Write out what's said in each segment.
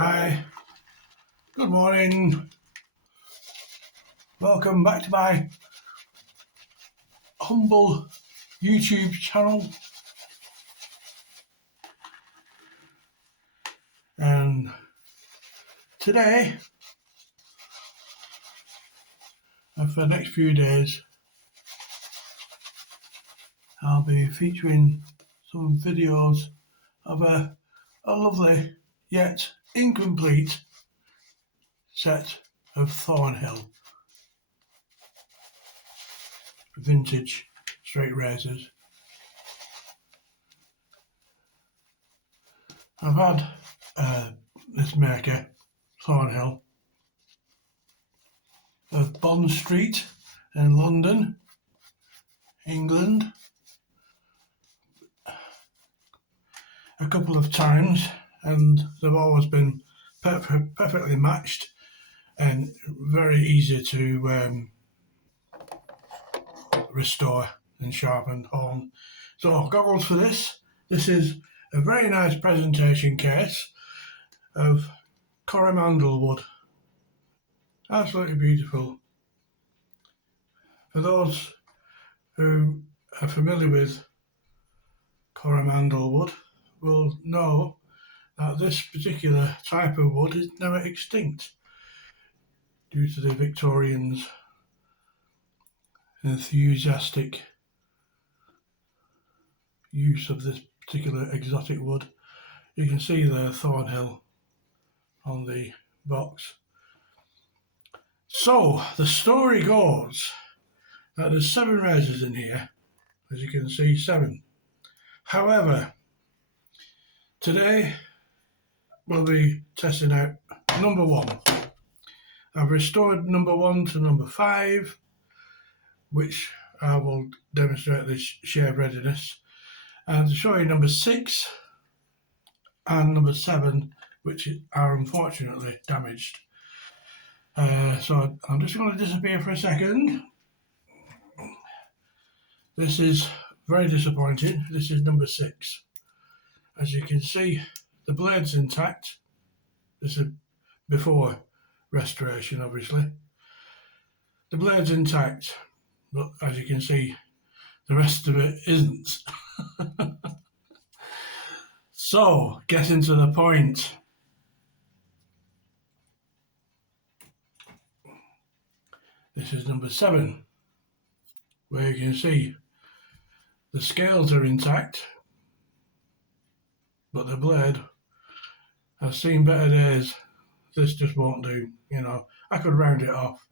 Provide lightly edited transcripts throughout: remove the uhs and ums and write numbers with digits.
Hi, good morning. Welcome back to my humble YouTube channel. And today, and for the next few days, I'll be featuring some videos of a lovely yet incomplete set of Thornhill vintage straight razors. I've had this maker, Thornhill of Bond Street in London, England, a couple of times, and they've always been perfectly matched and very easy to restore and sharpen home. So goggles for this. This is a very nice presentation case of Coromandel wood. Absolutely beautiful. For those who are familiar with Coromandel wood will know that this particular type of wood is now extinct due to the Victorians' enthusiastic use of this particular exotic wood. You can see the Thornhill on the box. So the story goes that there's 7 razors in here, as you can see, 7. However, today we'll be testing out number 1. I've restored number 1 to number 5, which I will demonstrate this shave readiness, and to show you number 6 and number 7, which are unfortunately damaged. So I'm just going to disappear for a second. This is very disappointing. This is number 6. As you can see, the blade's intact. This is before restoration, obviously. The blade's intact, but as you can see, the rest of it isn't. So, getting to the point. This is number 7, where you can see the scales are intact, but the blade has seen better days. This just won't do, you know. I could round it off,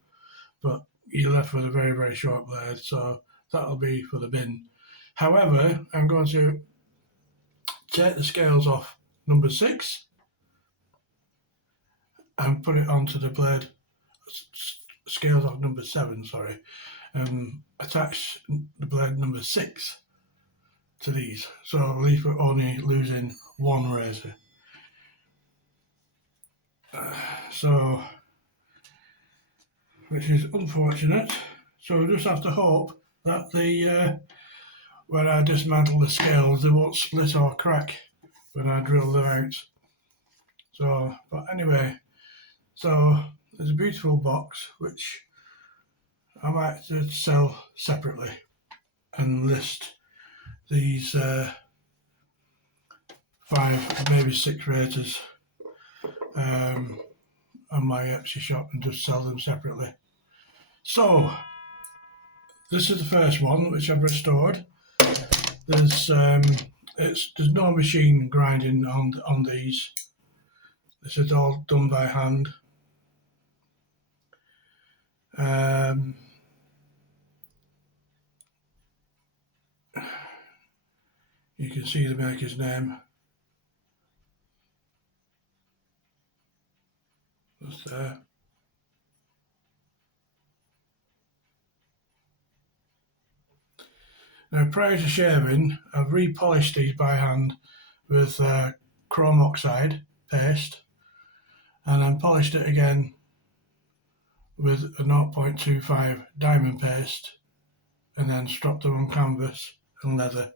but you're left with a very, very short blade, so that'll be for the bin. However, I'm going to take the scales off number 6 and put it onto the blade, scales off number 7, sorry, and attach the blade number 6 to these, so at least we're only losing 1 razor. So, which is unfortunate. So we just have to hope that the when I dismantle the scales, they won't split or crack when I drill them out. So, but anyway, so there's a beautiful box which I might just sell separately and list these 5, maybe 6 razors on my Etsy shop and just sell them separately. So this is the first one which I've restored. There's no machine grinding on these. This is all done by hand. You can see the maker's name. That's there. Now, prior to shaving, I've repolished these by hand with chrome oxide paste, and then polished it again with a 0.25 diamond paste, and then stropped them on canvas and leather.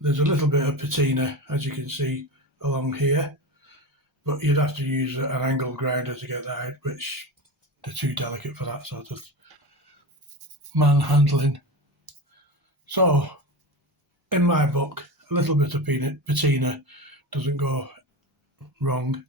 There's a little bit of patina, as you can see along here, but you'd have to use an angle grinder to get that out, which they're too delicate for that sort of manhandling. So, in my book, a little bit of patina doesn't go wrong.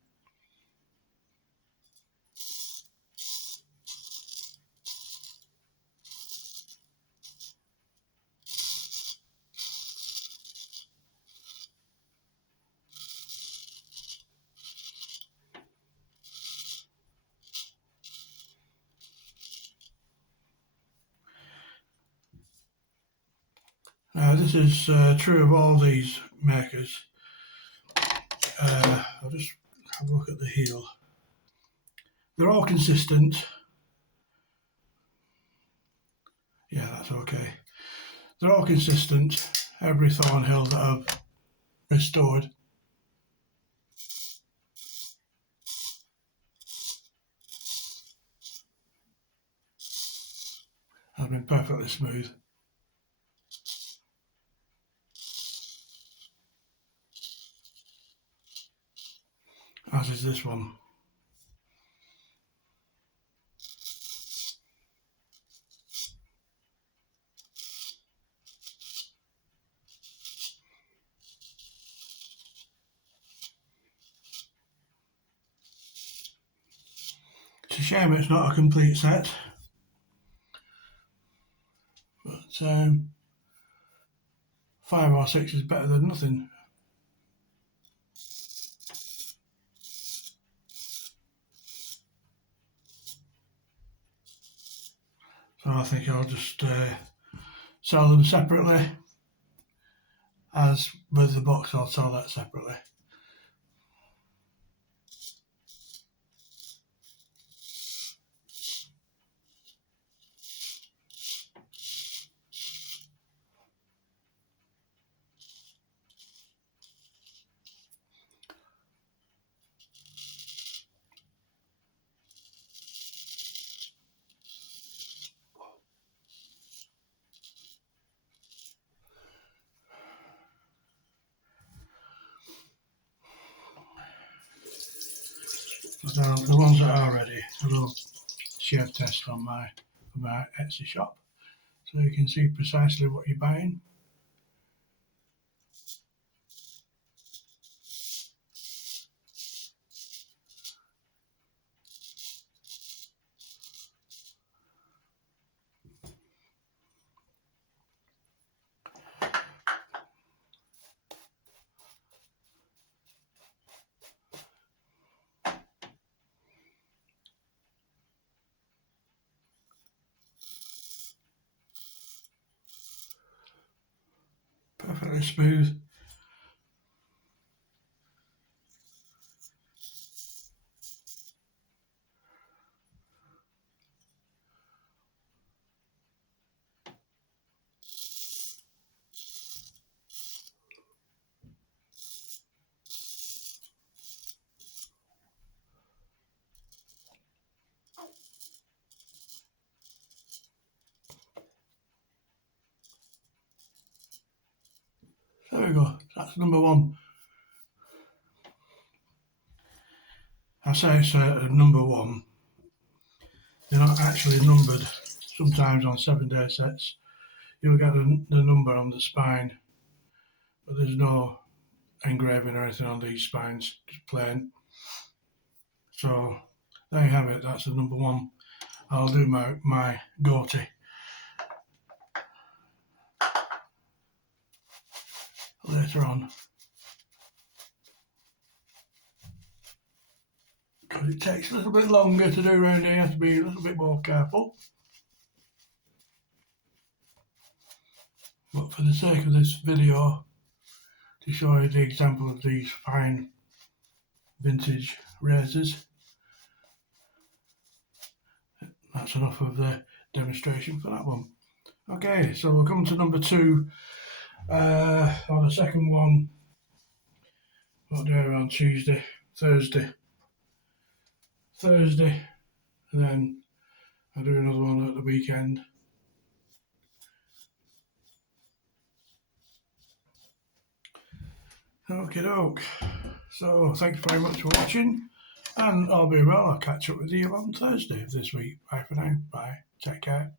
Now, this is true of all these makers. I'll just have a look at the heel. They're all consistent. Yeah, that's okay. They're all consistent. Every Thornhill that I've restored. Have been perfectly smooth. As is this one. It's a shame it's not a complete set, but 5 or 6 is better than nothing. So I think I'll just sell them separately. As with the box, I'll sell that separately. The ones that are ready, I will share test on my Etsy shop, so you can see precisely what you're buying. Perfectly smooth. There we go, that's number 1. I say it's number 1. They're not actually numbered. Sometimes on 7-day sets, you'll get the number on the spine, but there's no engraving or anything on these spines, just plain. So there you have it, that's the number 1. I'll do my goatee later on, because it takes a little bit longer to do around here. You have to be a little bit more careful, but for the sake of this video, to show you the example of these fine vintage razors, that's enough of the demonstration for that one. Okay, so we'll come to number 2. On the second one, what day are we on? Tuesday, Thursday, and then I'll do another one at the weekend. Okie doke. So thanks very much for watching, and I'll be well. I'll catch up with you on Thursday of this week. Bye for now. Bye. Take care.